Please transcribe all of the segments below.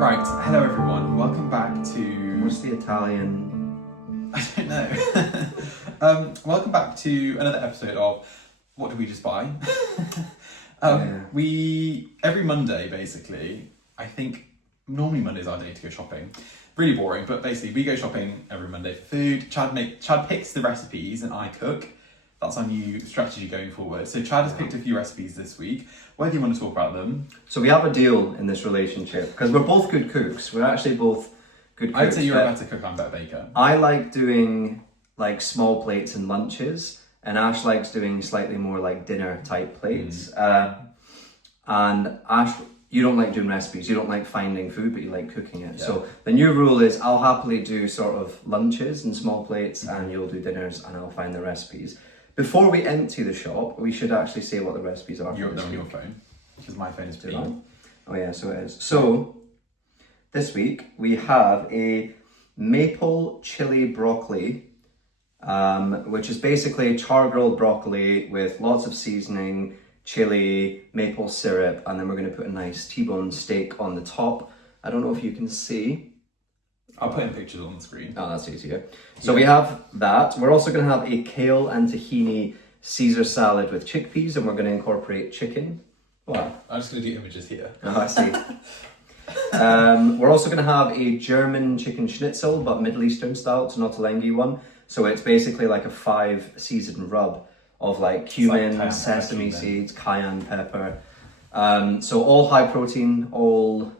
Right, hello everyone, welcome back to... What's the Italian? I don't know. Welcome back to another episode of What Did We Just Buy? We, every Monday basically, I think, normally Monday's our day to go shopping. Really boring, but basically we go shopping every Monday for food. Chad picks the recipes and I cook. That's our new strategy going forward. So Chad has picked a few recipes this week. Whether you want to talk about them? So we have a deal in this relationship because we're both good cooks. We're actually both good cooks. I'd say you're a better cook, I'm a better baker. I like doing like small plates and lunches, and Ash likes doing slightly more like dinner type plates. And Ash, you don't like doing recipes. You don't like finding food, but you like cooking it. Yeah. So the new rule is I'll happily do sort of lunches and small plates, and you'll do dinners, and I'll find the recipes. Before we empty the shop, we should actually say what the recipes are. You wrote them on your phone, because my phone is too long. Oh yeah, so it is. So this week we have a maple chili broccoli, which is basically char-grilled broccoli with lots of seasoning, chili, maple syrup, and then we're going to put a nice T-bone steak on the top. I don't know if you can see. I'll put in pictures on the screen. Oh, that's easier. So we have that. We're also going to have a kale and tahini Caesar salad with chickpeas, and we're going to incorporate chicken. What? I'm just going to do images here. Oh, I see. We're also going to have a German chicken schnitzel, but Middle Eastern style. It's not a lengi one. So it's basically like a 5-seasoned rub of like cumin, like sesame seeds, cayenne pepper. So all high protein, all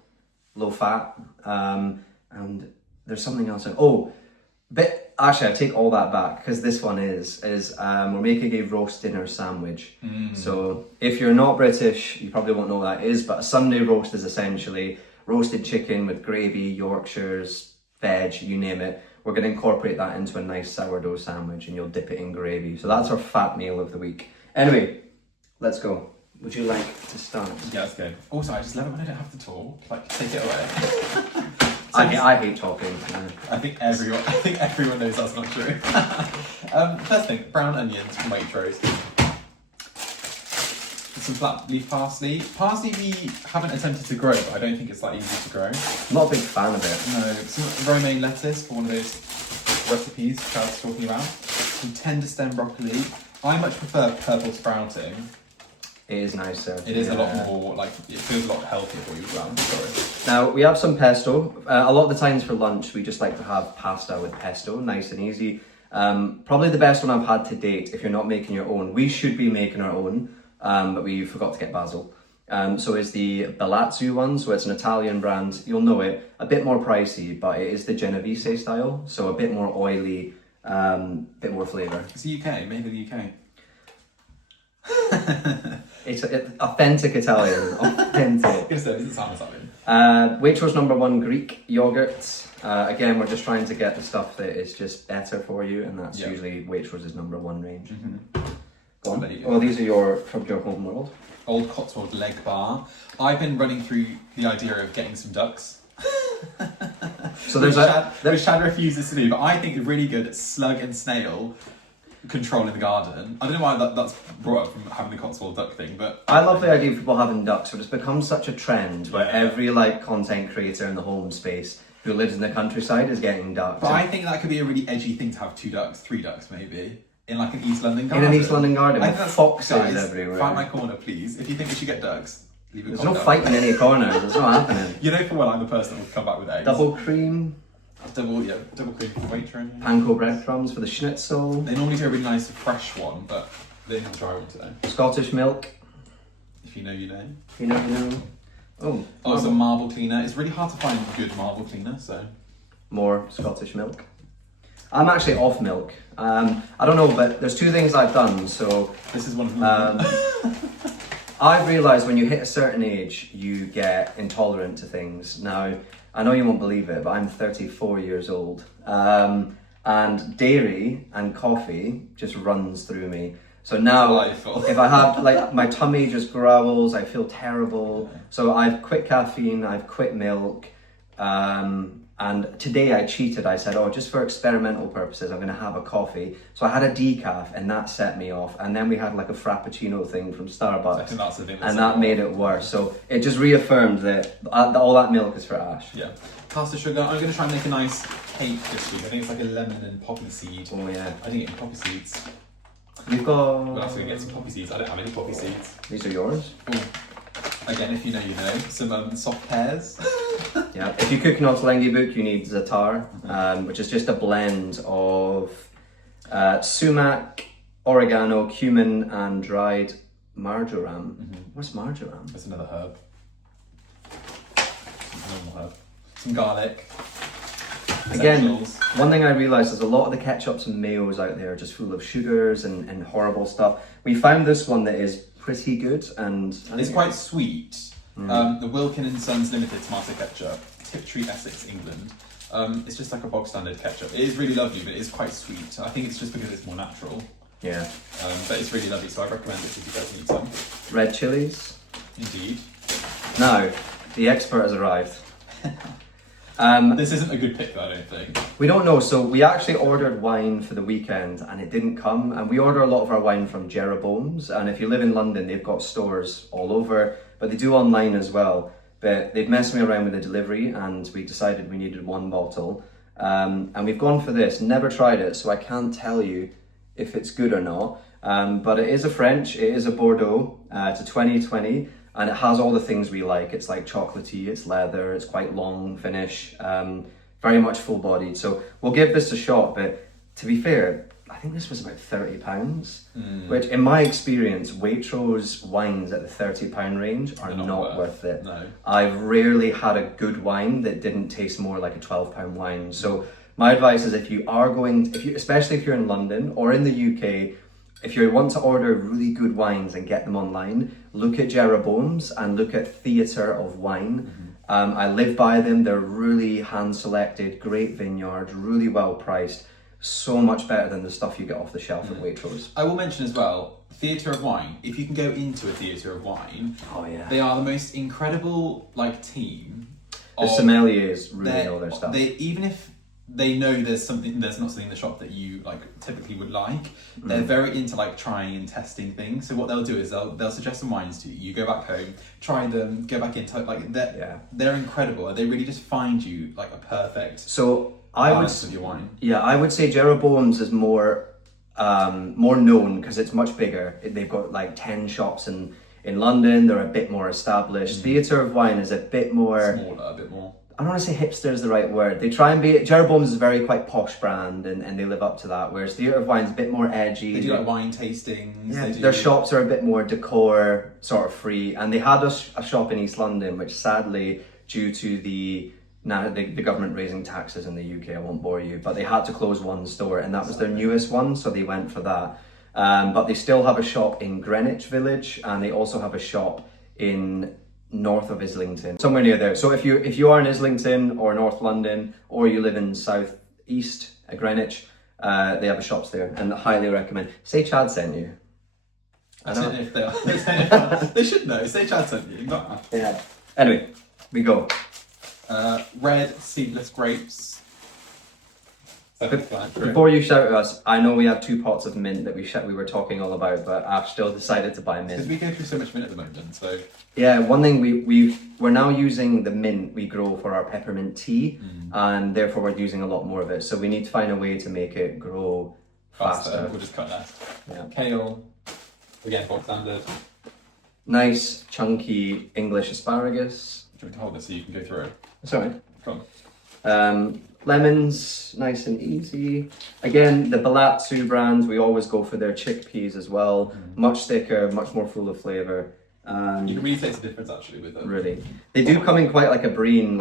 low fat, and there's something else. But actually I take all that back because this one is we're making a roast dinner sandwich. So if you're not British, you probably won't know what that is, but a Sunday roast is essentially roasted chicken with gravy, Yorkshires, veg, you name it. We're going to incorporate that into a nice sourdough sandwich and you'll dip it in gravy. So that's our fat meal of the week. Anyway, let's go. Would you like to start? Yeah, let's go. Also, I just love it when I don't have to talk. Like, take it away. I hate talking. I think everyone knows that's not true. First thing, brown onions from Waitrose. Some flat leaf parsley. Parsley we haven't attempted to grow, but I don't think it's that easy to grow. I'm not a big fan of it. No, some romaine lettuce for one of those recipes Chad's talking about. Some tender stem broccoli. I much prefer purple sprouting. It is nicer. It is a lot more, like, it feels a lot healthier for you as well. Sorry. Now, we have some pesto. A lot of the times for lunch, we just like to have pasta with pesto, nice and easy. Probably the best one I've had to date if you're not making your own. We should be making our own, but we forgot to get basil. So is the Bellazzo one, so it's an Italian brand. You'll know it. A bit more pricey, but it is the Genovese style, so a bit more oily, bit more flavour. It's the UK, made in the UK. It's authentic Italian. Authentic. It doesn't sound Italian. Waitrose #1 Greek yogurt. Again, we're just trying to get the stuff that is just better for you, and that's usually Waitrose's #1 range. Go on. Oh, these are from your home world. Old Cotswold leg bar. I've been running through the idea of getting some ducks. So which Chad refuses to do, but I think a really good slug and snail controlling the garden. I don't know why that's brought up from having the Cotswold duck thing, but I love the idea of people having ducks, but it's become such a trend where Yeah. every like content creator in the home space who lives in the countryside is getting ducks. I think that could be a really edgy thing to have 2 ducks, 3 ducks maybe, in like an East London in garden. an East London garden I with think that's- foxes guys, everywhere. Find my corner, please. If you think we should get ducks, leave a There's comment no down. fight in any corners. It's not happening. You know, for well, I'm the person that will come back with eggs. Double cream, double cream for waitress. panko breadcrumbs for the schnitzel, They normally do a really nice fresh one, but they didn't have a dry one today. Scottish milk. If you know, you know. You know. Oh, Oh, some marble cleaner. It's really hard to find good marble cleaner, so. more Scottish milk. I'm actually off milk. I don't know, but there's 2 things I've done. So This is one of them. I've realised when you hit a certain age, you get intolerant to things. Now, I know you won't believe it, but I'm 34 years old. And dairy and coffee just runs through me. So now, Delightful. if I have, like, my tummy just growls, I feel terrible. So I've quit caffeine, I've quit milk. And today I cheated. I said, oh, just for experimental purposes, I'm going to have a coffee. So I had a decaf and that set me off. And then we had like a Frappuccino thing from I Starbucks. think that's the thing. And that made it worse. So it just reaffirmed that all that milk is for Ash. Yeah. Caster sugar. I'm going to try and make a nice cake this week. I think it's like a lemon and poppy seed. Oh yeah. I didn't get any poppy seeds. You've got... We'll have to go get some poppy seeds. I don't have any poppy seeds. These are yours? Ooh. Again, if you know, you know. Some soft pears. Yeah. If you cook an Ottolenghi book, you need za'atar, which is just a blend of sumac, oregano, cumin, and dried marjoram. What's marjoram? That's another herb. Normal herb. Some garlic. Again, Essentials. one thing I realised is a lot of the ketchups and mayos out there are just full of sugars and horrible stuff. We found this one that is pretty good and... It's quite sweet. The Wilkin and Sons Limited tomato ketchup, Tiptree, Essex, England. It's just like a bog standard ketchup. It is really lovely, but it is quite sweet. I think it's just because it's more natural. Yeah. But it's really lovely, so I recommend it if you guys need some. Red chilies. Indeed. Now, the expert has arrived. This isn't a good pick though, I don't think. We don't know, so we actually ordered wine for the weekend and it didn't come, and we order a lot of our wine from Jeroboam's, and if you live in London they've got stores all over, but they do online as well. But they've messed me around with the delivery and we decided we needed 1 bottle, and we've gone for this. Never tried it, so I can't tell you if it's good or not, but it is a French, it is a Bordeaux, it's a 2020. And it has all the things we like. It's like chocolatey, it's leather, it's quite long finish, very much full bodied. So we'll give this a shot, but to be fair, I think this was about £30, which in my experience, Waitrose wines at the £30 range are They're not worth it. No. I've rarely had a good wine that didn't taste more like a £12 wine. So my advice is if you are going, especially if you're in London or in the UK, if you want to order really good wines and get them online, look at Jeroboam's and look at Theatre of Wine. I live by them. They're really hand-selected, great vineyard, really well priced. So much better than the stuff you get off the shelf at Waitrose. I will mention as well, Theatre of Wine, if you can go into a Theatre of Wine, Oh yeah. they are the most incredible team. The of- sommeliers really they're- know their stuff. Even if they know there's not something in the shop that you typically would like, they're very into trying and testing things. So what they'll do is they'll suggest some wines to you. You go back home, try them, go back into they're incredible. They really just find you a perfect So I would, balance with your wine. yeah, I would say Jeroboam's is more known because it's much bigger. They've got 10 shops in London. They're a bit more established. Theatre of Wine is a bit more Smaller, a bit more. I don't want to say hipster is the right word. They try and be... Jeroboam's is a very quite posh brand and they live up to that, whereas Theatre of Wine's a bit more edgy. They do wine tastings. Yeah, They do... their shops are a bit more decor, sort of free. And they had a shop in East London, which sadly, due to the government raising taxes in the UK, I won't bore you, but they had to close one store and that was their newest one, so they went for that. But they still have a shop in Greenwich Village and they also have a shop in north of Islington, somewhere near there. So if you are in Islington or North London, or you live in South East at Greenwich, they have shops there, and I highly recommend. Say Chad sent you. I don't know if they are. They should know. Say Chad sent you. Not... Yeah. Anyway, we go. Red seedless grapes. Before you shout at us, I know we have 2 pots of mint that we were talking all about, but Ash still decided to buy mint. Because we go through so much mint at the moment, so... Yeah, one thing we're now using the mint we grow for our peppermint tea, and therefore we're using a lot more of it. So we need to find a way to make it grow faster. We'll just cut that. Yeah. Kale, again, bog standard. Nice, chunky English asparagus. Do you want me to hold it so you can go through it? Sorry. Come on. Lemons, nice and easy. Again, the Balatsu brand, we always go for their chickpeas as well. Much thicker, much more full of flavour. You can really taste the difference actually with them. Really. They do come in quite like a brine,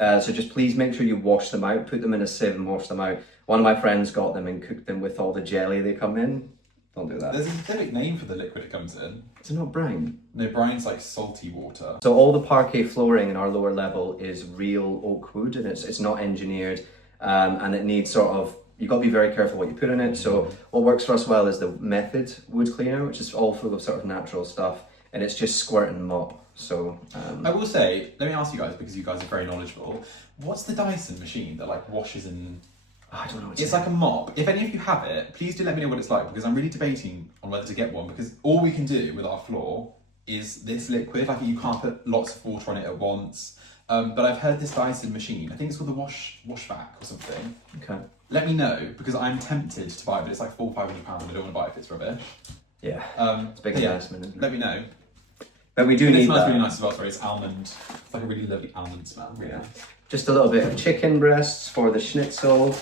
so just please make sure you wash them out, put them in a sieve and wash them out. One of my friends got them and cooked them with all the jelly they come in. Don't do that. There's a specific name for the liquid it comes in. Is it not brine? No, brine's like salty water. So all the parquet flooring in our lower level is real oak wood, and it's not engineered, and it needs sort of, you've got to be very careful what you put in it. So what works for us well is the Method wood cleaner, which is all full of sort of natural stuff, and it's just squirt and mop. So I will say, let me ask you guys, because you guys are very knowledgeable, what's the Dyson machine that like washes and... I don't know. It's like a mop. If any of you have it, please do let me know what it's like, because I'm really debating on whether to get one, because all we can do with our floor is this liquid. Like, you can't put lots of water on it at once. But I've heard this Dyson machine, I think it's called the washback or something. Okay. Let me know, because I'm tempted to buy it, but it's like £400-500 and I don't want to buy it if it's rubbish. Yeah. It's a big investment, isn't it? Let me know. But we do need it smells that. really nice as well. Sorry, it's almond. It's like a really lovely almond smell. Really Yeah. nice. Just a little bit of chicken breasts for the schnitzel.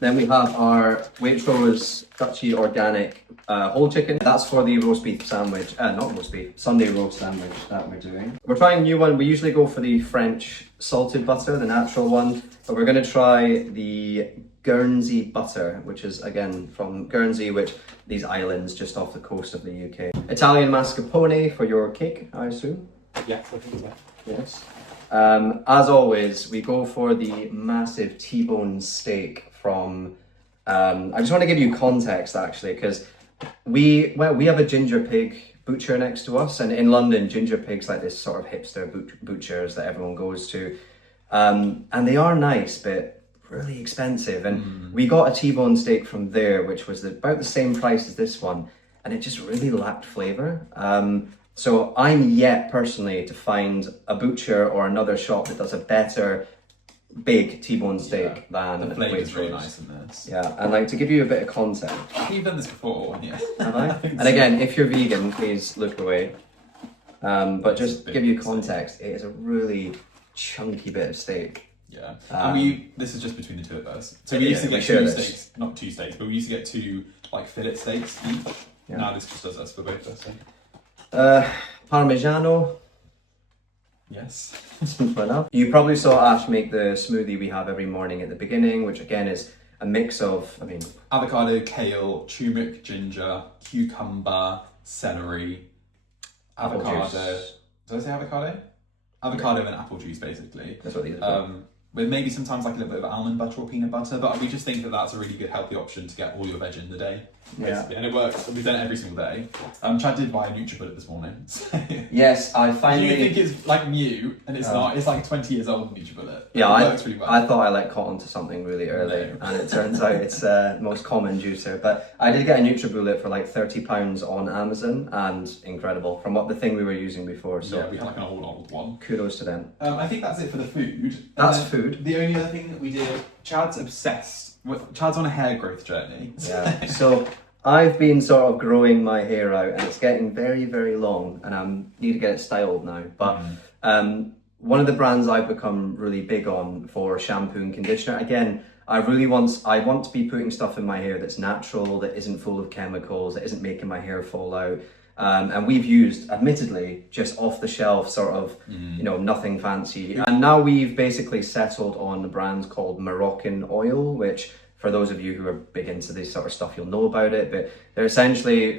Then we have our Waitrose Dutchy Organic whole chicken. That's for the roast beef sandwich, not roast beef, Sunday roast sandwich that we're doing. We're trying a new one. We usually go for the French salted butter, the natural one, but we're going to try the Guernsey butter, which is again from Guernsey, which these islands just off the coast of the UK. Italian mascarpone for your cake, I assume. Yes, I think so. Yes. As always, we go for the massive T-bone steak from, I just want to give you context actually, because we have a ginger pig butcher next to us, and in London, ginger pig's like this sort of hipster butchers that everyone goes to, and they are nice, but really expensive, and we got a T-bone steak from there, which was about the same price as this one, and it just really lacked flavour. So I'm yet personally to find a butcher or another shop that does a better big T-bone steak than the flavour is Waitrose. really nice in this. Yeah, and like to give you a bit of context. You've done this before, yeah. Have I? And again, if you're vegan, please look away. But just to give you context, it is a really chunky bit of steak. Yeah, and this is just between the two of us. So we used to get steaks, not 2 steaks, but we used to get 2 like fillet steaks each. Yeah. Now this just does us for both of us. Parmigiano. Yes. Simple enough. You probably saw Ash make the smoothie we have every morning at the beginning, which again is a mix of, avocado, kale, turmeric, ginger, cucumber, celery, apple avocado. juice. Did I say avocado? Avocado and apple juice, basically. That's what these are. With maybe sometimes like a little bit of almond butter or peanut butter, but we just think that that's a really good healthy option to get all your veg in the day. Basically. And it works. We've done it every single day. Chad did buy a NutriBullet this morning. Yes, I finally... You think it's like new, and it's not. It's like 20 years old NutriBullet. Yeah, it works really well. I thought I let caught onto something really early, and it turns out it's the most common juicer. But I did get a NutriBullet for like £30 on Amazon, and incredible from the thing we were using before. So yeah, we had like an old one. Kudos to them. I think that's it for the food. That's food. The only other thing that we did, Chad's obsessed. Chad's on a hair growth journey. Yeah. So I've been sort of growing my hair out, and it's getting very, very long, and I need to get it styled now. But one of the brands I've become really big on for shampoo and conditioner, again, I want to be putting stuff in my hair that's natural, that isn't full of chemicals, that isn't making my hair fall out. And we've used, admittedly, just off the shelf sort of, nothing fancy. And now we've basically settled on a brand called Moroccan Oil, which for those of you who are big into this sort of stuff, you'll know about it. But they essentially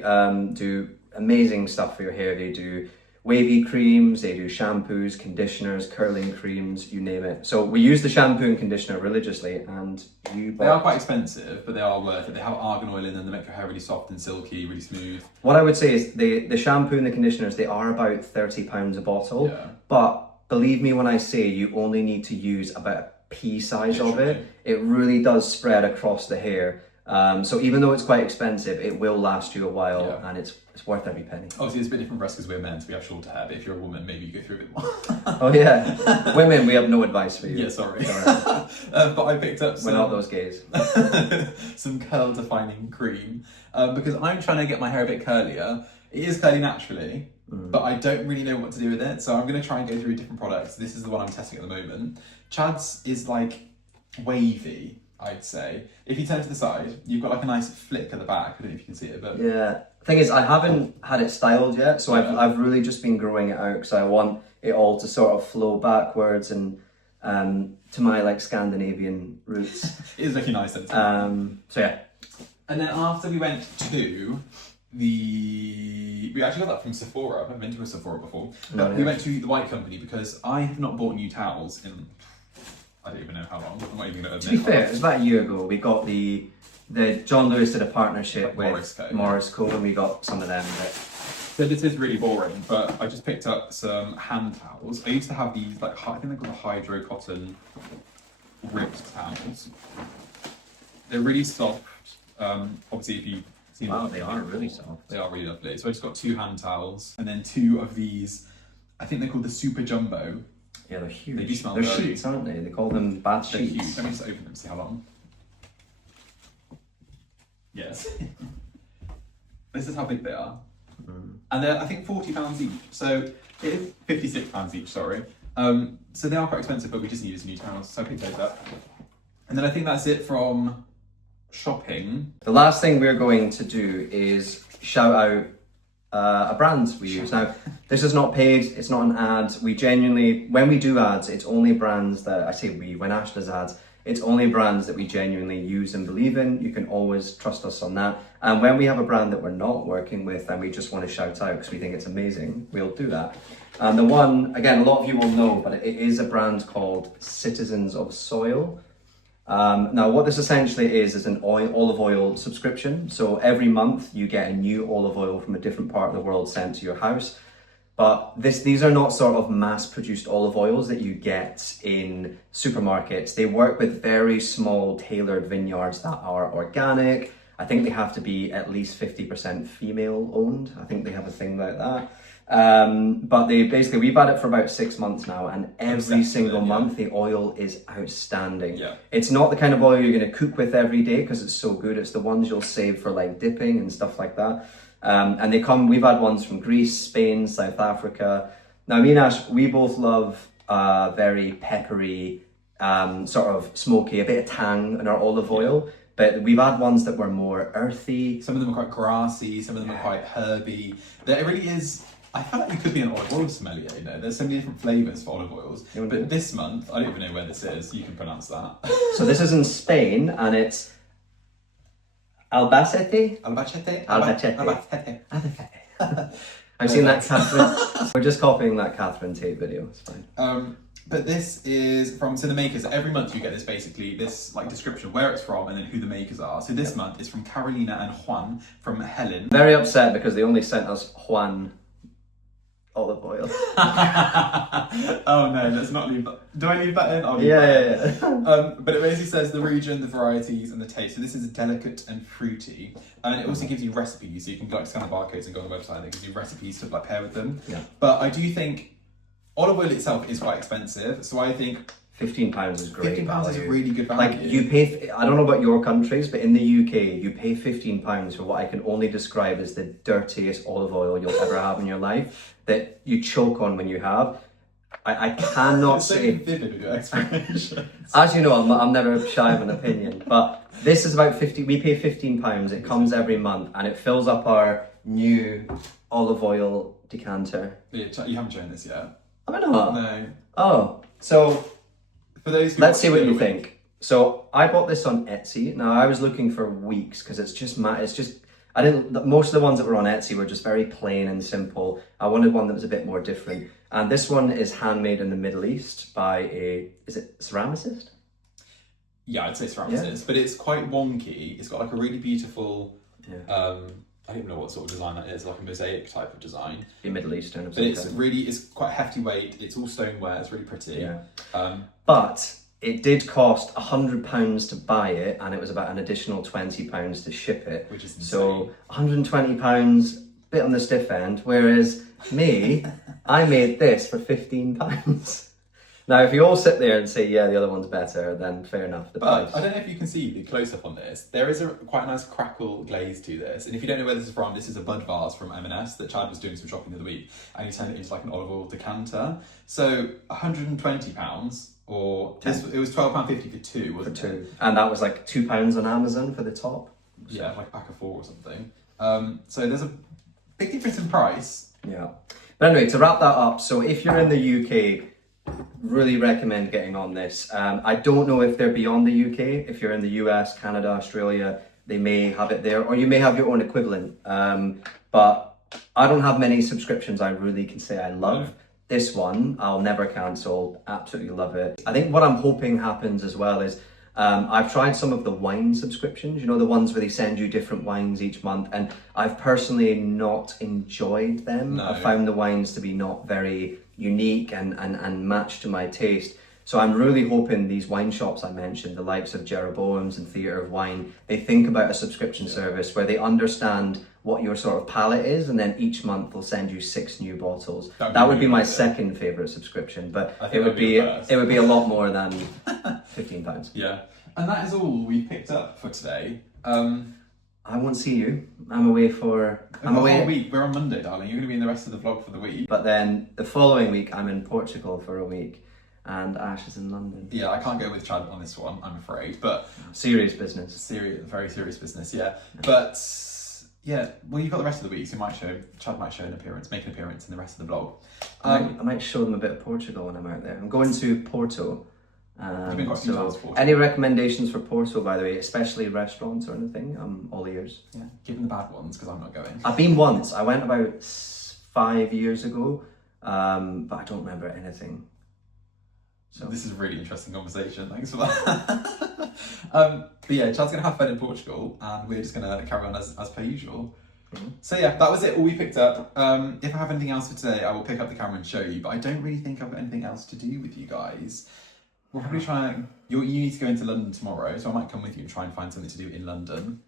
do amazing stuff for your hair. They do wavy creams, they do shampoos, conditioners, curling creams, you name it. So we use the shampoo and conditioner religiously, and They are quite expensive, but they are worth it. They have argan oil in them, they make your hair really soft and silky, really smooth. What I would say is the shampoo and the conditioners, they are about £30 a bottle. Yeah. But believe me when I say you only need to use about pea size of it. It really does spread across the hair. So even though it's quite expensive, it will last you a while, and it's worth every penny. Obviously, it's a bit different for us because we're men, so we have shorter hair. But if you're a woman, maybe you go through a bit more. Oh yeah, women, we have no advice for you. Yeah, sorry. But I picked up We're not those gays. some curl defining cream because I'm trying to get my hair a bit curlier. It is curly naturally, but I don't really know what to do with it. So I'm going to try and go through different products. This is the one I'm testing at the moment. Chad's is like wavy, I'd say. If you turn to the side, you've got like a nice flick at the back. I don't know if you can see it, but yeah. Thing is, I haven't had it styled yet, so I've really just been growing it out because I want it all to sort of flow backwards and to my like Scandinavian roots. It is looking nice. So yeah. And then after we went to we actually got that from Sephora. I've never been to a Sephora before. But we went to the White Company because I have not bought new towels in I don't even know how long. I'm not even going to admit. To be fair, it was about a year ago. We got the John Lewis did a partnership with Morris Co, and we got some of them. So this is really boring, but I just picked up some hand towels. I used to have these like I think they're called the hydro cotton ribbed towels. They're really soft. Obviously, if you Wow, they are really soft. They are really lovely. So I just got 2 hand towels and then 2 of these. I think they're called the Super Jumbo. Yeah, they're huge. They do smell They're dirty. sheets, aren't they? They call them bath They're sheets. huge. Let me just open them to see how long. Yes. This is how big they are. And they're, I think, £40 each. So it is £56 each, sorry. So they are quite expensive, but we just needed some new towels, so I picked those up. And then I think that's it from shopping. The last thing we're going to do is shout out a brand we use. Now, this is not paid, it's not an ad. We genuinely, when we do ads, it's only brands that, I say we, when Ash does ads, it's only brands that we genuinely use and believe in. You can always trust us on that. And when we have a brand that we're not working with and we just want to shout out because we think it's amazing, we'll do that. And the one, again, a lot of you will know, but it is a brand called Citizens of Soil. Now, what this essentially is an olive oil subscription. So every month you get a new olive oil from a different part of the world sent to your house. But these are not sort of mass-produced olive oils that you get in supermarkets. They work with very small, tailored vineyards that are organic. I think they have to be at least 50% female-owned. I think they have a thing like that. But they basically, we've had it for about 6 months now, and every single month the oil is outstanding. Yeah. It's not the kind of oil you're going to cook with every day because it's so good. It's the ones you'll save for like dipping and stuff like that. And we've had ones from Greece, Spain, South Africa. Now, me and Ash, we both love very peppery, sort of smoky, a bit of tang in our olive oil. But we've had ones that were more earthy. Some of them are quite grassy, some of them are quite herby. It really is, I feel like you could be an olive oil sommelier, you know. There's so many different flavours for olive oils. But this month, I don't even know where this is, you can pronounce that. So this is in Spain, and it's Albacete? Albacete? Albacete. I've seen that Catherine. We're just copying that Catherine Tate video. It's fine. But this is from the makers. Every month you get this like description of where it's from and then who the makers are. So this month is from Carolina and Juan from Helen. Very upset because they only sent us Juan olive oil. Oh no, let's not leave that. Do I leave that in? I'll leave Yeah. But it basically says the region, the varieties, and the taste. So this is delicate and fruity, and it also gives you recipes. So you can like scan the barcodes and go on the website. And it gives you recipes to like pair with them. Yeah. But I do think olive oil itself is quite expensive. So I think £15 is great. £15 is a really good value. Like you pay, I don't know about your countries, but in the UK, you pay £15 for what I can only describe as the dirtiest olive oil you'll ever have in your life, that you choke on when you have. I cannot say. Vivid with your explanations. As you know, I'm never shy of an opinion, but this is about 50. We pay £15. It comes every month, and it fills up our new olive oil decanter. Yeah, you haven't shown this yet. I don't know. No. Oh, so. For those who Let's see what you think. So I bought this on Etsy. Now I was looking for weeks because it's just most of the ones that were on Etsy were just very plain and simple. I wanted one that was a bit more different. And this one is handmade in the Middle East by is it ceramicist? Yeah, I'd say ceramicist, but it's quite wonky. It's got like a really beautiful, I don't even know what sort of design that is, like a mosaic type of design. The Middle Eastern. But it's quite hefty weight. It's all stoneware. It's really pretty. Yeah. But it did cost £100 to buy it, and it was about an additional £20 to ship it. Which is insane. So £120, bit on the stiff end, whereas me, I made this for £15. Now, if you all sit there and say, yeah, the other one's better, then fair enough. But I don't know if you can see the close-up on this. There is quite a nice crackle glaze to this. And if you don't know where this is from, this is a bud vase from M&S that Chad was doing some shopping the other week. And he turned it into like an olive oil decanter. So £120, or it was £12.50 for two, wasn't it? For two. And that was like £2 on Amazon for the top. Yeah, like a pack of 4 or something. So there's a big difference in price. Yeah. But anyway, to wrap that up, so if you're in the UK, really recommend getting on this. I don't know if they're beyond the UK. If you're in the US, Canada, Australia, they may have it there, or you may have your own equivalent. But I don't have many subscriptions I really can say I love. No. This one, I'll never cancel. Absolutely love it. I think what I'm hoping happens as well is I've tried some of the wine subscriptions, you know, the ones where they send you different wines each month, and I've personally not enjoyed them. No. I found the wines to be not very unique and match to my taste. So I'm really hoping these wine shops I mentioned, the likes of Jeroboam's and Theatre of Wine, they think about a subscription service where they understand what your sort of palate is, and then each month they'll send you 6 new bottles. That would be my second favourite subscription, but it would be a lot more than £15. Yeah, and that is all we picked up for today. I won't see you. I'm away for... I'm away. Week. We're on Monday, darling. You're going to be in the rest of the vlog for the week. But then the following week, I'm in Portugal for a week, and Ash is in London. Yeah, I can't go with Chad on this one, I'm afraid. But serious business. Very serious business. Yeah. But yeah, well, you've got the rest of the week, so Chad might make an appearance in the rest of the vlog. I might show them a bit of Portugal when I'm out there. I'm going to Porto. You've been quite a few times to Porto. Any recommendations for Porto, by the way, especially restaurants or anything? I'm all ears. Yeah, give them the bad ones, because I'm not going. I've been once. I went about 5 years ago, but I don't remember anything. So this is a really interesting conversation. Thanks for that. But yeah, Chad's going to have fun in Portugal, and we're just going to carry on as per usual. Mm-hmm. So yeah, that was it, all we picked up. If I have anything else for today, I will pick up the camera and show you, but I don't really think I've got anything else to do with you guys. We'll probably try and... You need to go into London tomorrow, so I might come with you and try and find something to do in London.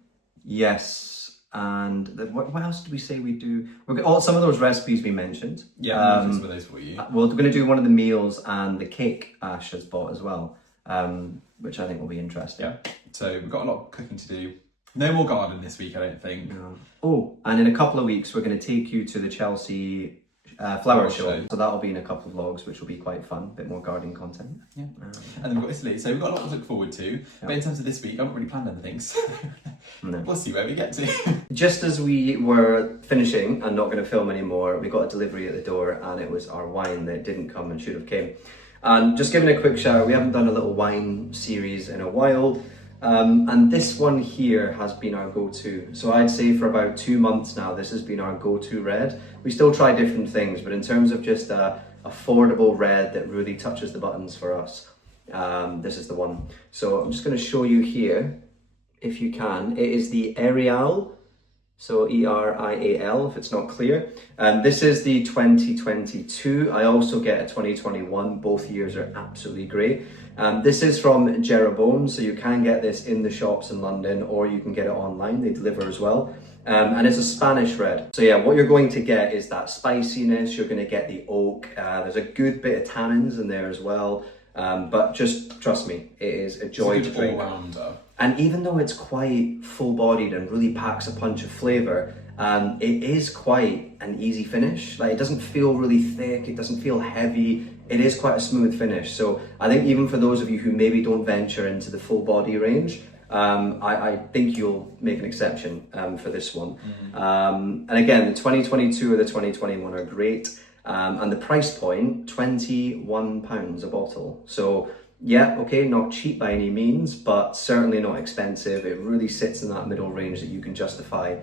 Yes, and what else did we say we do? Some of those recipes we mentioned. Yeah, some of those for you. We're going to do one of the meals and the cake Ash has bought as well, which I think will be interesting. Yeah, so we've got a lot of cooking to do. No more garden this week, I don't think. No. Oh, and in a couple of weeks, we're going to take you to the Chelsea... flower show. So that'll be in a couple of vlogs, which will be quite fun, a bit more gardening content. Yeah. And then we've got Italy, so we've got a lot to look forward to. Yeah. But in terms of this week, I haven't really planned anything, so we'll see where we get to. Just as we were finishing and not going to film anymore, we got a delivery at the door, and it was our wine that didn't come and should have came. And just giving a quick shout out, we haven't done a little wine series in a while. And this one here has been our go-to. So I'd say for about 2 months now, this has been our go-to red. We still try different things, but in terms of just a affordable red that really touches the buttons for us, this is the one. So I'm just going to show you here, if you can. It is the Arial, so E-R-I-A-L, if it's not clear. This is the 2022. I also get a 2021. Both years are absolutely great. This is from Jeroboam, so you can get this in the shops in London, or you can get it online. They deliver as well. And it's a Spanish red. So yeah, what you're going to get is that spiciness. You're going to get the oak. There's a good bit of tannins in there as well. But just trust me, it is a joy to drink. All-rounder. And even though it's quite full-bodied and really packs a punch of flavour, it is quite an easy finish. Like, it doesn't feel really thick, it doesn't feel heavy, it is quite a smooth finish. So I think even for those of you who maybe don't venture into the full body range, I think you'll make an exception for this one. Mm-hmm. And again, the 2022 or the 2021 are great. And the price point, £21 a bottle. So yeah, okay, not cheap by any means, but certainly not expensive. It really sits in that middle range that you can justify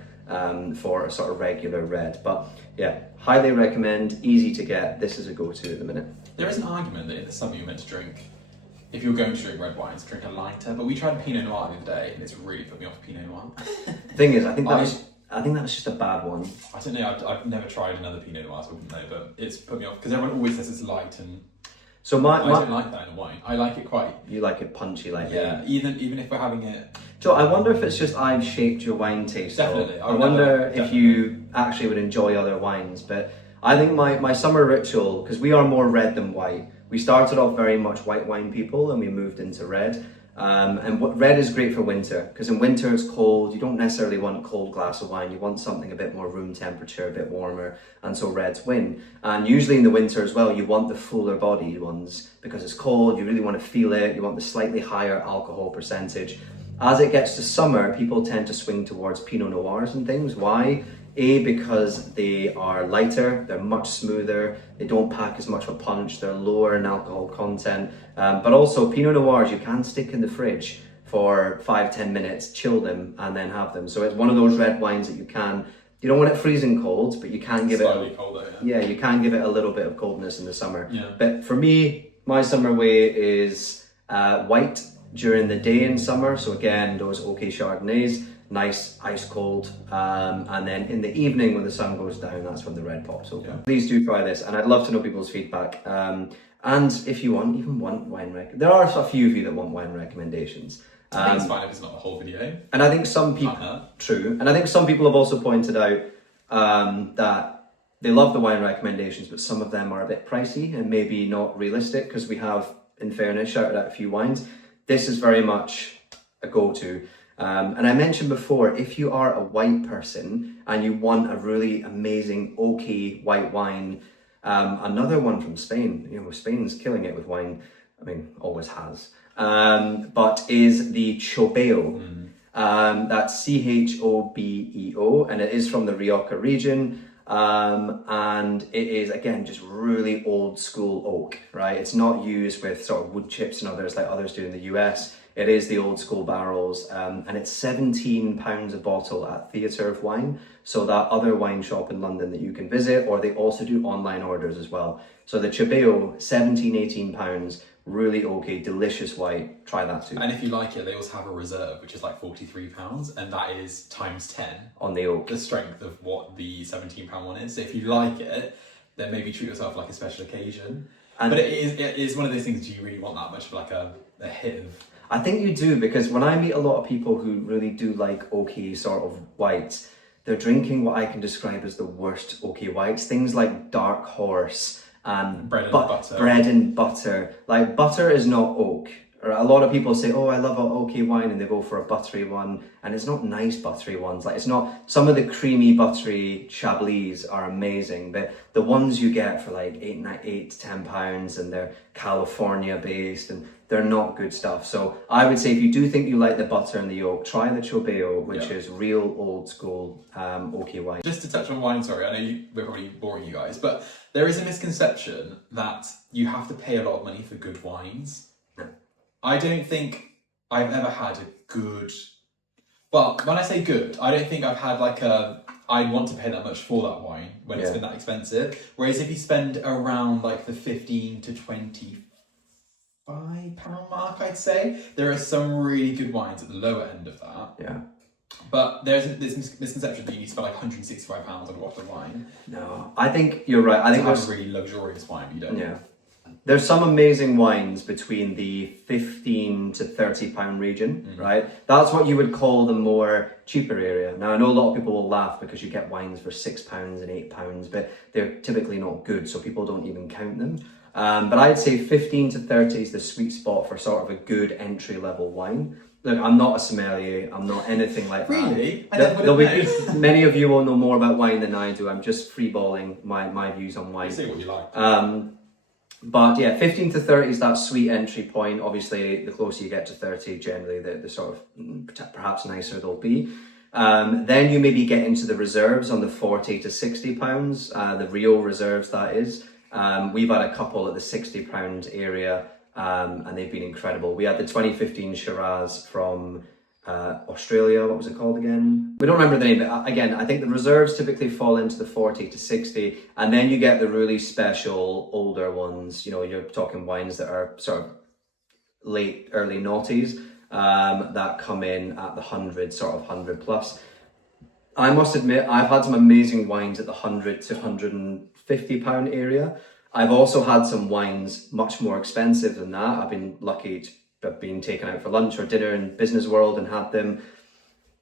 for a sort of regular red. But yeah, highly recommend, easy to get. This is a go-to at the minute. There is an argument that in the summer you're meant to drink, if you're going to drink red wines, drink a lighter, but we tried Pinot Noir the other day and it's really put me off Pinot Noir. Thing is, I think that was just a bad one. I don't know, I've never tried another Pinot Noir, so I wouldn't know, but it's put me off because everyone always says it's light and... So I don't like that in a wine. I like it quite. You like it punchy, like Yeah. Even if we're having it. So I wonder if it's just I've shaped your wine taste. Definitely. I wonder if you actually would enjoy other wines. But I think my summer ritual, because we are more red than white. We started off very much white wine people, and we moved into red. And what red is great for winter, because in winter it's cold. You don't necessarily want a cold glass of wine. You want something a bit more room temperature, a bit warmer, and so reds win. And usually in the winter as well, you want the fuller bodied ones because it's cold. You really want to feel it. You want the slightly higher alcohol percentage. As it gets to summer, people tend to swing towards Pinot Noirs and things. Why? A, because they are lighter, they're much smoother, they don't pack as much of a punch, they're lower in alcohol content. But also Pinot Noirs you can stick in the fridge for 5-10 minutes, chill them, and then have them. So it's one of those red wines that you don't want it freezing cold, but you can give Slightly colder, yeah, you can give it a little bit of coldness in the summer. Yeah. But for me, my summer way is white during the day in summer. So again, those OK Chardonnays, nice ice cold, and then in the evening when the sun goes down, that's when the red pops open. Yeah. Please do try this, and I'd love to know people's feedback. And if you want wine there are a few of you that want wine recommendations. I think it's fine if it's not the whole video. And I think some people, true, and I think some people have also pointed out that they love the wine recommendations, but some of them are a bit pricey and maybe not realistic, because we have, in fairness, shouted out a few wines. This is very much a go-to. And I mentioned before, if you are a white person and you want a really amazing oaky white wine, another one from Spain, Spain's killing it with wine, I mean, always has, but is the Chobeo. That's Chobeo, and it is from the Rioja region. And it is, again, just really old school oak, right? It's not used with sort of wood chips and others like others do in the US. It is the old school barrels, and it's £17 a bottle at Theatre of Wine. So that other wine shop in London that you can visit, or they also do online orders as well. So the Chobeo, £18, really okay, delicious white. Try that too. And if you like it, they also have a reserve, which is like £43, and that is times 10 on the oak. The strength of what the £17 one is. So if you like it, then maybe treat yourself like a special occasion. But it is one of those things. Do you really want that much of like a hit of? I think you do, because when I meet a lot of people who really do like oaky sort of whites, they're drinking what I can describe as the worst oaky whites. Things like Dark Horse and bread and butter. Bread and butter. Like, butter is not oak. Or a lot of people say, oh, I love an oaky wine, and they go for a buttery one, and it's not nice buttery ones. Like, it's not, some of the creamy buttery Chablis are amazing, but the ones you get for like £8 to £10, and they're California based, and they're not good stuff. So I would say, if you do think you like the butter and the oak, try the Chobeo, which is real old school oaky wine. Just to touch on wine, sorry, I know we're probably boring you guys, but there is a misconception that you have to pay a lot of money for good wines. I don't think I've ever had a good, well, when I say good, I don't think I've had like I'd want to pay that much for that wine when it's been that expensive. Whereas if you spend around like the 15 to 25 £5 mark, I'd say, there are some really good wines at the lower end of that. Yeah. But there's this misconception that you need to spend like £165 on a bottle of wine. No, I think you're right. I think that's a really luxurious wine. You don't. Yeah. There's some amazing wines between the £15 to £30 region, right? That's what you would call the more cheaper area. Now, I know a lot of people will laugh because you get wines for £6 and £8, but they're typically not good, so people don't even count them. But I'd say 15 to 30 is the sweet spot for sort of a good entry-level wine. Look, I'm not a sommelier. I'm not anything like that. Really? Many of you will know more about wine than I do. I'm just freeballing my views on wine. You say what you like. But yeah, 15 to 30 is that sweet entry point. Obviously, the closer you get to 30, generally the sort of perhaps nicer they'll be. Then you maybe get into the reserves on the 40 to £60, the real reserves that is. We've had a couple at the £60 area, and they've been incredible. We had the 2015 Shiraz from Australia. What was it called again? We don't remember the name, but again, I think the reserves typically fall into the 40 to 60, and then you get the really special older ones. You know, you're talking wines that are sort of late, early noughties, that come in at the 100, sort of 100 plus. I must admit, I've had some amazing wines at the 100 to £150 area. I've also had some wines much more expensive than that. I've been lucky to have been taken out for lunch or dinner in Business World and had them.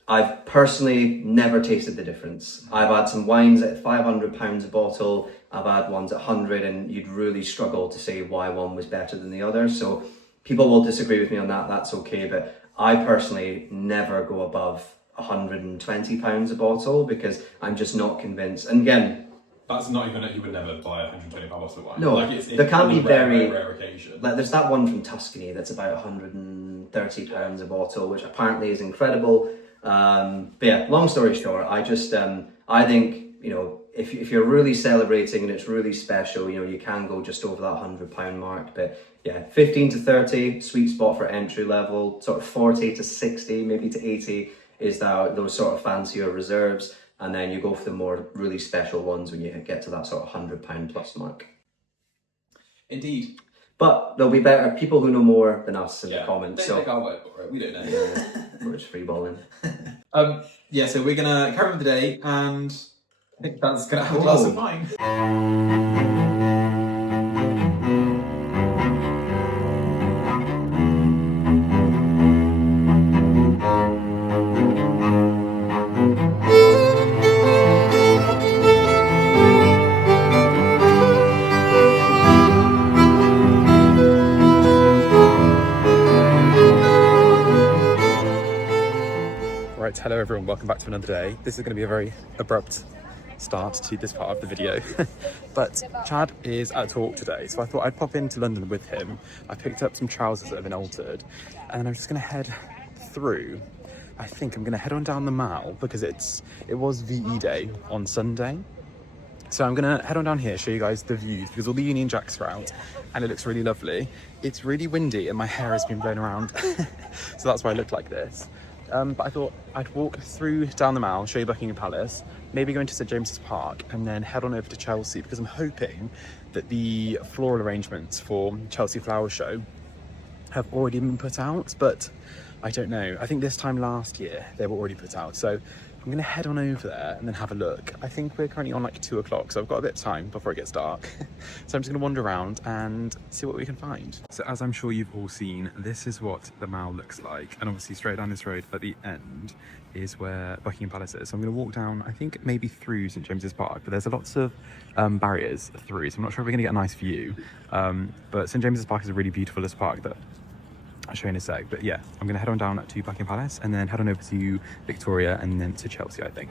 I've personally never tasted the difference. I've had some wines at £500 a bottle. I've had ones at 100, and you'd really struggle to say why one was better than the other. So people will disagree with me on that. That's okay. But I personally never go above £120 a bottle because I'm just not convinced. And again, that's not even, you would never buy a £120 bottle of wine. No, like there can't be very rare occasion. Like there's that one from Tuscany that's about £130 a bottle, which apparently is incredible. But yeah, long story short, I just I think, you know, if you're really celebrating and it's really special, you know, you can go just over that £100 mark. But yeah, 15 to 30, sweet spot for entry level. Sort of 40 to 60, maybe to 80 is those sort of fancier reserves. And then you go for the more really special ones when you get to that sort of £100 plus mark. Indeed. But there'll be better people who know more than us in the comments. They can't wait for it. We don't know. We're just freeballing. Yeah, so we're gonna carry on with the day, and I think that's gonna have a glass of wine. Right, hello everyone, welcome back to another day. This is going to be a very abrupt start to this part of the video. But Chad is at talk today, so I thought I'd pop into London with him. I picked up some trousers that have been altered, and I'm just going to head through. I think I'm going to head on down the Mall because it was VE Day on Sunday. So I'm going to head on down here, show you guys the views, because all the Union Jacks are out and it looks really lovely. It's really windy and my hair has been blown around, so that's why I look like this. But I thought I'd walk through down the Mall, show you Buckingham Palace, maybe go into St James's Park, and then head on over to Chelsea, because I'm hoping that the floral arrangements for Chelsea Flower Show have already been put out, but I don't know. I think this time last year they were already put out, so I'm going to head on over there and then have a look. I think we're currently on like 2 o'clock, so I've got a bit of time before it gets dark. So I'm just going to wander around and see what we can find. So as I'm sure you've all seen, this is what the Mall looks like. And obviously straight down this road at the end is where Buckingham Palace is. So I'm going to walk down, I think maybe through St James's Park, but there's lots of barriers through, so I'm not sure if we're going to get a nice view. But St James's Park is a really beautiful little park that I'll show you in a sec. But yeah, I'm going to head on down to Buckingham Palace and then head on over to Victoria and then to Chelsea, I think.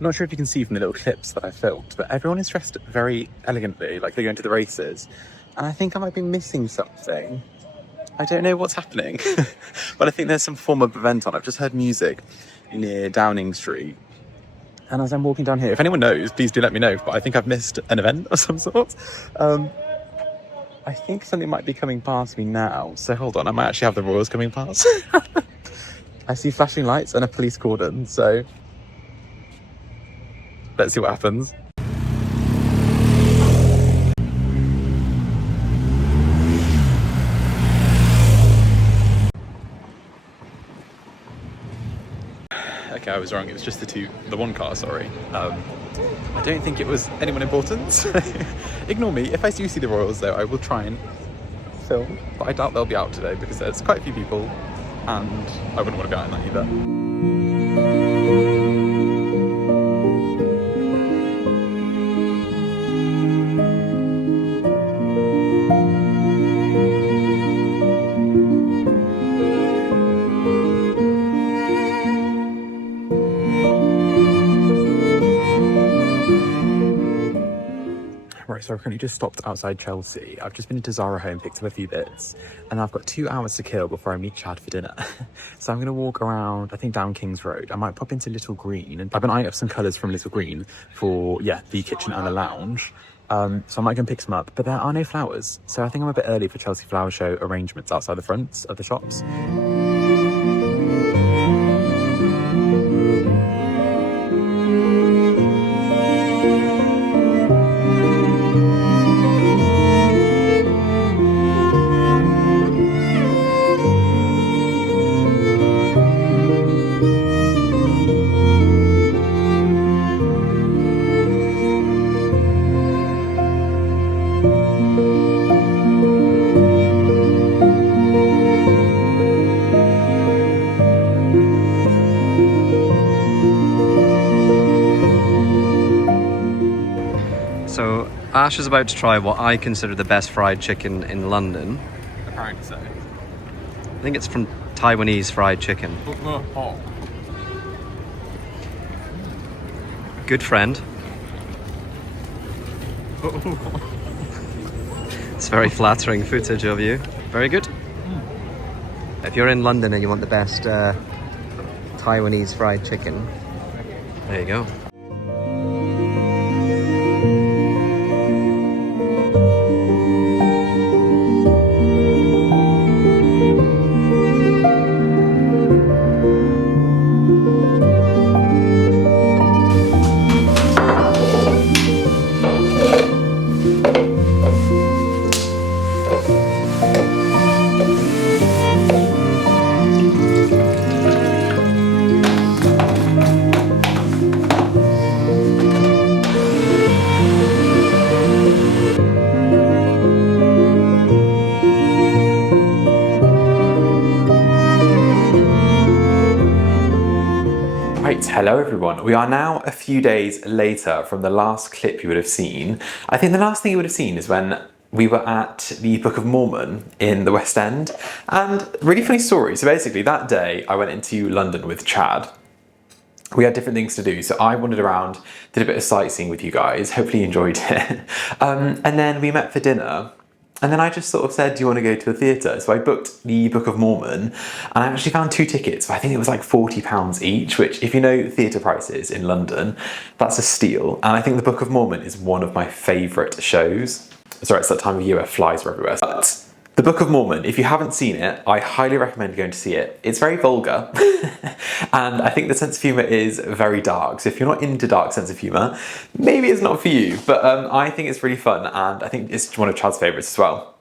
I'm not sure if you can see from the little clips that I filmed, but everyone is dressed very elegantly, like they're going to the races. And I think I might be missing something. I don't know what's happening, but I think there's some form of event on. I've just heard music near Downing Street. And as I'm walking down here, if anyone knows, please do let me know, but I think I've missed an event of some sort. I think something might be coming past me now. So hold on, I might actually have the royals coming past. I see flashing lights and a police cordon, so let's see what happens. was wrong. It was just the one car, sorry. I don't think it was anyone important. Ignore me. If I do see the royals though, I will try and film, but I doubt they'll be out today because there's quite a few people and I wouldn't want to go out in that either. Right, so I've currently just stopped outside Chelsea. I've just been into Zara Home, picked up a few bits, and I've got 2 hours to kill before I meet Chad for dinner. So I'm going to walk around, I think down King's Road. I might pop into Little Green, and I've been eyeing up some colours from Little Green for, yeah, the kitchen and the lounge. So I might go and pick some up, but there are no flowers. So I think I'm a bit early for Chelsea Flower Show arrangements outside the fronts of the shops. So Ash is about to try what I consider the best fried chicken in London. Apparently so. I think it's from Taiwanese fried chicken. Good friend. It's very flattering footage of you. Very good. If you're in London and you want the best Taiwanese fried chicken, there you go. Hello everyone, we are now a few days later from the last clip you would have seen. I think the last thing you would have seen is when we were at the Book of Mormon in the West End, and really funny story. So basically that day I went into London with Chad. We had different things to do, so I wandered around, did a bit of sightseeing with you guys, hopefully you enjoyed it. And then we met for dinner. And then I just sort of said, do you want to go to a theatre? So I booked the Book of Mormon and I actually found 2 tickets. I think it was like £40 each, which if you know theatre prices in London, that's a steal. And I think the Book of Mormon is one of my favourite shows. Sorry, it's that time of year where flies are everywhere. But the Book of Mormon, if you haven't seen it, I highly recommend going to see it. It's very vulgar and I think the sense of humour is very dark. So if you're not into dark sense of humour, maybe it's not for you. But I think it's really fun and I think it's one of Chad's favourites as well.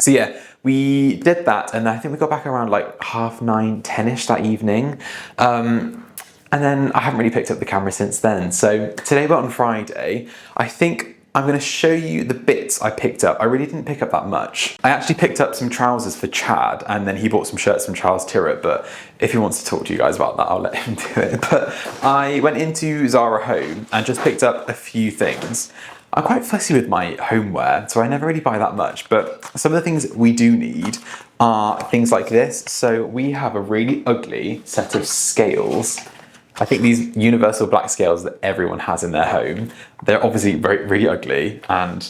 So yeah, we did that and I think we got back around like 9:30, 10ish that evening. And then I haven't really picked up the camera since then. So today we're on Friday. I think I'm going to show you the bits I picked up. I really didn't pick up that much. I actually picked up some trousers for Chad and then he bought some shirts from Charles Tyrrett, but if he wants to talk to you guys about that, I'll let him do it. But I went into Zara Home and just picked up a few things. I'm quite fussy with my homeware, so I never really buy that much, but some of the things we do need are things like this. So we have a really ugly set of scales. I think these universal black scales that everyone has in their home, they're obviously really ugly and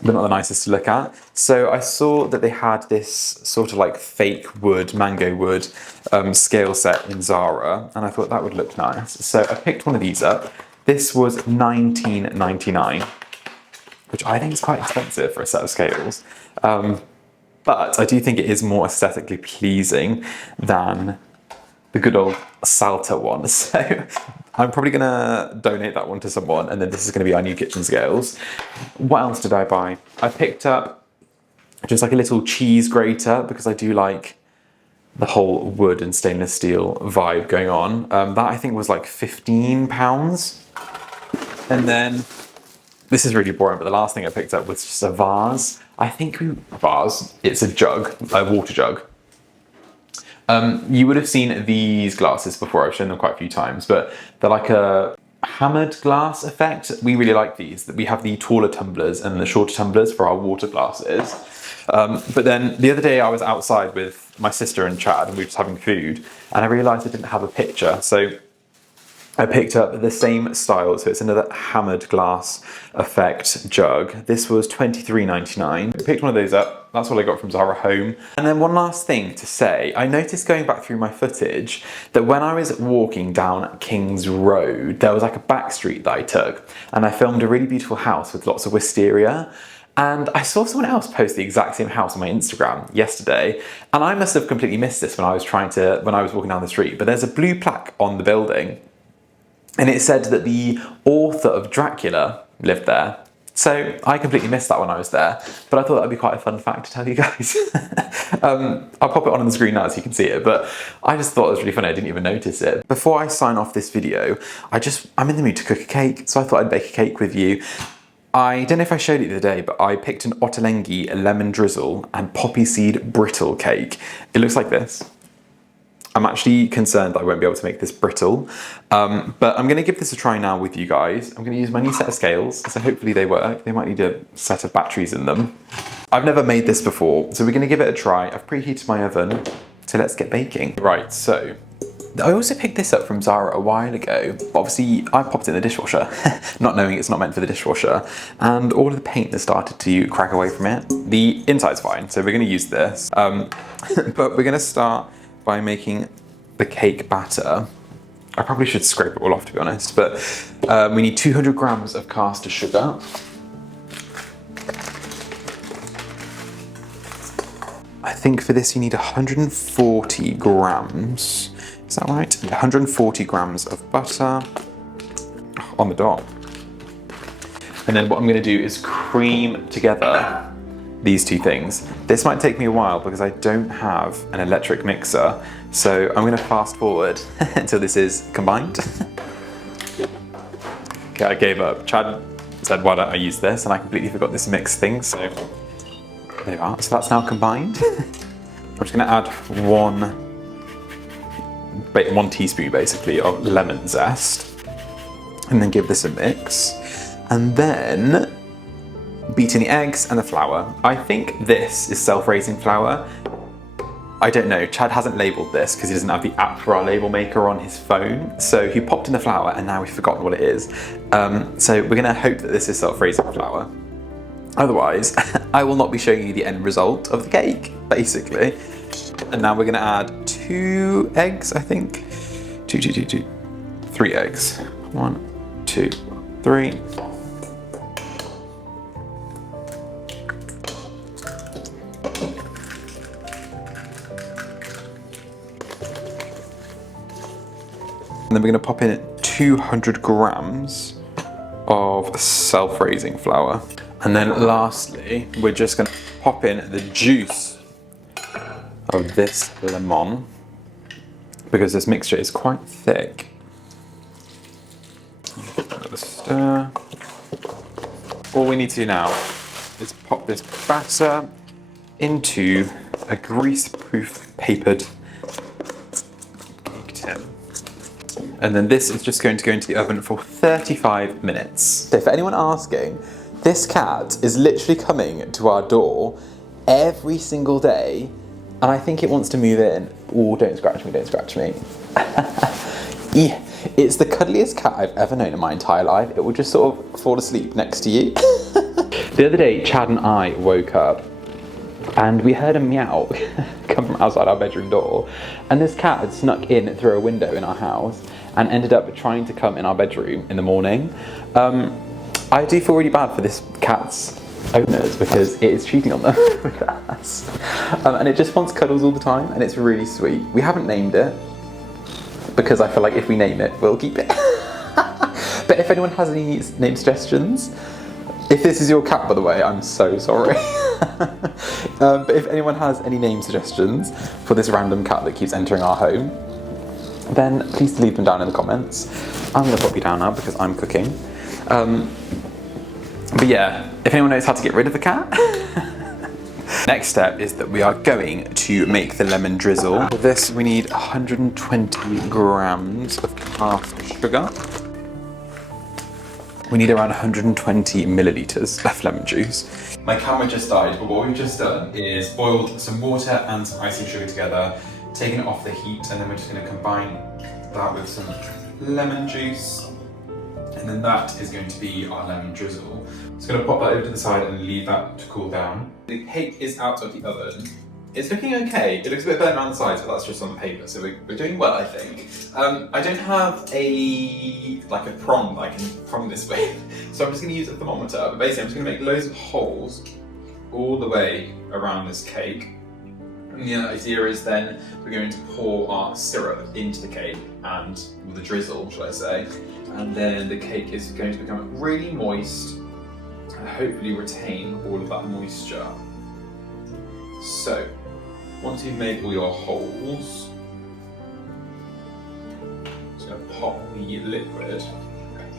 they're not the nicest to look at. So I saw that they had this sort of like fake wood, mango wood scale set in Zara and I thought that would look nice. So I picked one of these up. This was £19.99, which I think is quite expensive for a set of scales. But I do think it is more aesthetically pleasing than the good old Salter one. So I'm probably gonna donate that one to someone and then this is gonna be our new kitchen scales. What else did I buy? I picked up just like a little cheese grater because I do like the whole wood and stainless steel vibe going on. That I think was like £15. And then, this is really boring, but the last thing I picked up was just a vase. It's a jug, a water jug. You would have seen these glasses before, I've shown them quite a few times, but they're like a hammered glass effect. We really like these. We have the taller tumblers and the shorter tumblers for our water glasses. But then the other day I was outside with my sister and Chad and we were just having food and I realised I didn't have a picture. So I picked up the same style, so it's another hammered glass effect jug. This was £23.99. I picked one of those up. That's what I got from Zara Home. And then one last thing to say, I noticed going back through my footage that when I was walking down King's Road, there was like a back street that I took and I filmed a really beautiful house with lots of wisteria. And I saw someone else post the exact same house on my Instagram yesterday, and I must have completely missed this when I was walking down the street, but there's a blue plaque on the building. And it said that the author of Dracula lived there. So I completely missed that when I was there, but I thought that would be quite a fun fact to tell you guys. I'll pop it on the screen now so you can see it, but I just thought it was really funny, I didn't even notice it. Before I sign off this video, I'm in the mood to cook a cake, so I thought I'd bake a cake with you. I don't know if I showed it the other day, but I picked an ottolenghi lemon drizzle and poppy seed brittle cake. It looks like this. I'm actually concerned that I won't be able to make this brittle, but I'm going to give this a try now with you guys. I'm going to use my new set of scales, so hopefully they work. They might need a set of batteries in them. I've never made this before, so we're going to give it a try. I've preheated my oven, so let's get baking. Right, so I also picked this up from Zara a while ago. Obviously, I popped it in the dishwasher, not knowing it's not meant for the dishwasher, and all of the paint has started to crack away from it. The inside's fine, so we're going to use this, but we're going to start by making the cake batter. I probably should scrape it all off, to be honest, but we need 200 grams of caster sugar. I think for this you need 140 grams. Is that right? 140 grams of butter on the dot. And then what I'm going to do is cream together these two things. This might take me a while because I don't have an electric mixer, so I'm going to fast forward until this is combined. Okay, I gave up. Chad said, why don't I use this? And I completely forgot this mix thing, so there you are. So that's now combined. I'm just going to add one teaspoon basically of lemon zest and then give this a mix. And then beat in the eggs and the flour. I think this is self-raising flour. I don't know, Chad hasn't labelled this because he doesn't have the app for our label maker on his phone. So he popped in the flour and now we've forgotten what it is. So we're gonna hope that this is self-raising flour. Otherwise, I will not be showing you the end result of the cake, basically. And now we're gonna add 2 eggs, I think. 3 eggs. 1, 2, 3. And then we're going to pop in 200 grams of self-raising flour. And then lastly, we're just going to pop in the juice of this lemon because this mixture is quite thick. Another stir. All we need to do now is pop this batter into a grease-proof papered cake tin. And then this is just going to go into the oven for 35 minutes. So for anyone asking, this cat is literally coming to our door every single day, and I think it wants to move in. Oh, don't scratch me, don't scratch me. Yeah, it's the cuddliest cat I've ever known in my entire life. It will just sort of fall asleep next to you. The other day, Chad and I woke up and we heard a meow come from outside our bedroom door, and this cat had snuck in through a window in our house and ended up trying to come in our bedroom in the morning. I do feel really bad for this cat's owners because it is cheating on them with us. And it just wants cuddles all the time, and it's really sweet. We haven't named it because I feel like if we name it, we'll keep it. But if anyone has any name suggestions, if this is your cat, by the way, I'm so sorry. But if anyone has any name suggestions for this random cat that keeps entering our home, then please leave them down in the comments. I'm going to pop you down now because I'm cooking. But yeah, if anyone knows how to get rid of the cat. Next step is that we are going to make the lemon drizzle. For this we need 120 grams of caster sugar. We need around 120 millilitres of lemon juice. My camera just died, but what we've just done is boiled some water and some icing sugar together, taken it off the heat, and then we're just going to combine that with some lemon juice. And then that is going to be our lemon drizzle. Just going to pop that over to the side and leave that to cool down. The cake is out of the oven. It's looking okay. It looks a bit burnt around the sides, but that's just on the paper, so we're doing well, I think. I don't have a prong that I can prong this with, so I'm just going to use a thermometer. But basically, I'm just going to make loads of holes all the way around this cake. And the idea is then we're going to pour our syrup into the cake, and the drizzle, shall I say. And then the cake is going to become really moist and hopefully retain all of that moisture. So, once you've made all your holes, just going to pop the liquid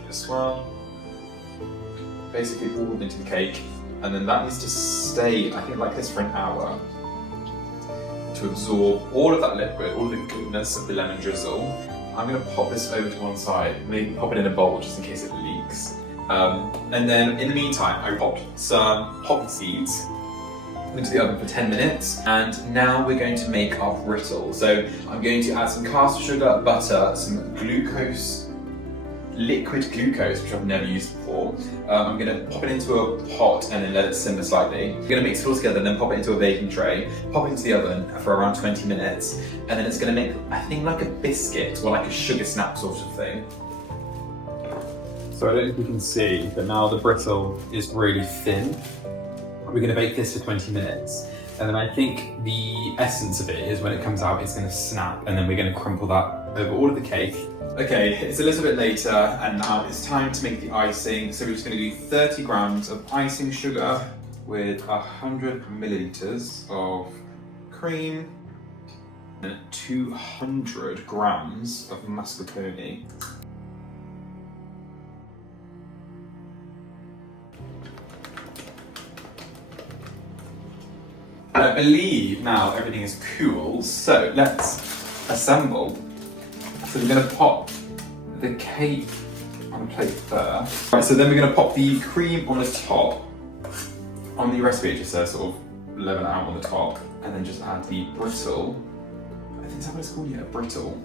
as well. Basically all into the cake, and then that needs to stay, I think, like this for an hour to absorb all of that liquid, all the goodness of the lemon drizzle. I'm going to pop this over to one side, maybe pop it in a bowl just in case it leaks. And then in the meantime, I popped some poppy seeds into the oven for 10 minutes. And now we're going to make our brittle. So I'm going to add some caster sugar, butter, some glucose, liquid glucose, which I've never used before. I'm going to pop it into a pot and then let it simmer slightly. I'm going to mix it all together and then pop it into a baking tray, pop it into the oven for around 20 minutes, and then it's going to make, I think, like a biscuit or like a sugar snap sort of thing. So I don't know if you can see, but now the brittle is really thin. We're going to bake this for 20 minutes. And then I think the essence of it is when it comes out, it's going to snap, and then we're going to crumple that over all of the cake. Okay, it's a little bit later, and now it's time to make the icing. So we're just going to do 30 grams of icing sugar with 100 millilitres of cream and 200 grams of mascarpone. I believe now everything is cool, so let's assemble. So we're going to pop the cake on a plate there. Right, so then we're going to pop the cream on the top. On the recipe it just says sort of level it out on the top, and then just add the brittle. I think that's what it's called, yeah, brittle.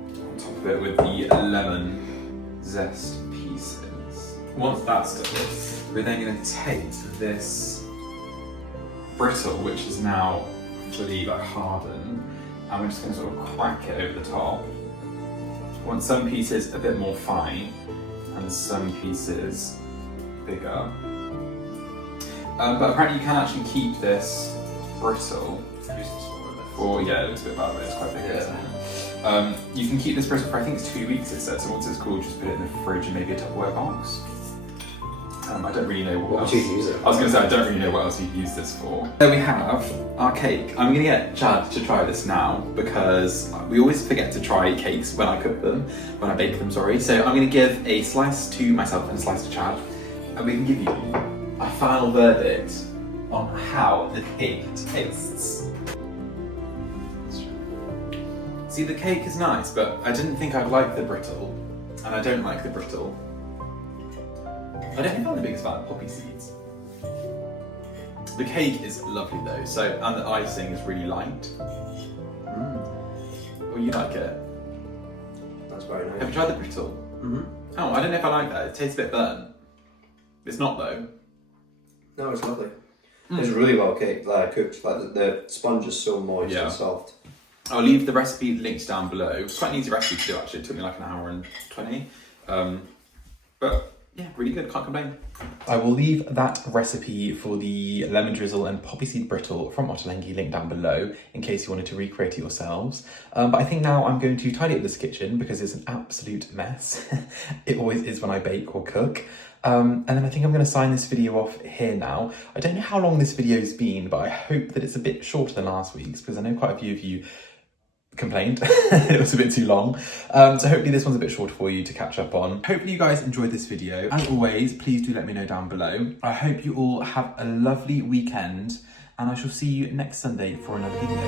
On top of it with the lemon zest pieces. Once that's done, we're then going to take this brittle, which is now fully hardened, and we're just going to sort of crack it over the top. I want some pieces a bit more fine and some pieces bigger. But apparently you can actually keep this brittle for, yeah, it looks a bit bad, but it's quite big, isn't it? You can keep this brittle for, I think it's 2 weeks, it says, so once it's cool, just put it in the fridge and maybe a Tupperware box. I don't really know what else. Would you use it? I was going to say, I don't really know what else you'd use this for. There we have our cake. I'm going to get Chad to try this now because we always forget to try cakes when I cook them, when I bake them, sorry. So I'm going to give a slice to myself and a slice to Chad, and we can give you a final verdict on how the cake tastes. See, the cake is nice, but I didn't think I'd like the brittle, and I don't like the brittle. I don't think I'm the biggest fan of poppy seeds. The cake is lovely though, and the icing is really light. Well, you like it? That's very nice. Have you tried the brittle? Mm-hmm. Oh, I don't know if I like that. It tastes a bit burnt. It's not though. No, it's lovely. It's really well cooked. Like the sponge is so moist and soft. I'll leave the recipe linked down below. It's quite an easy recipe to do actually. It took me like an hour and 20. But yeah, really good, can't complain. I will leave that recipe for the lemon drizzle and poppy seed brittle from ASHLEIGH linked down below in case you wanted to recreate it yourselves. But I think now I'm going to tidy up this kitchen because it's an absolute mess. It always is when I bake or cook. And then I think I'm going to sign this video off here now. I don't know how long this video's been, but I hope that it's a bit shorter than last week's, because I know quite a few of you complained it was a bit too long. So hopefully this one's a bit shorter for you to catch up on. Hopefully you guys enjoyed this video. As always, please do let me know down below. I hope you all have a lovely weekend, and I shall see you next Sunday for another video.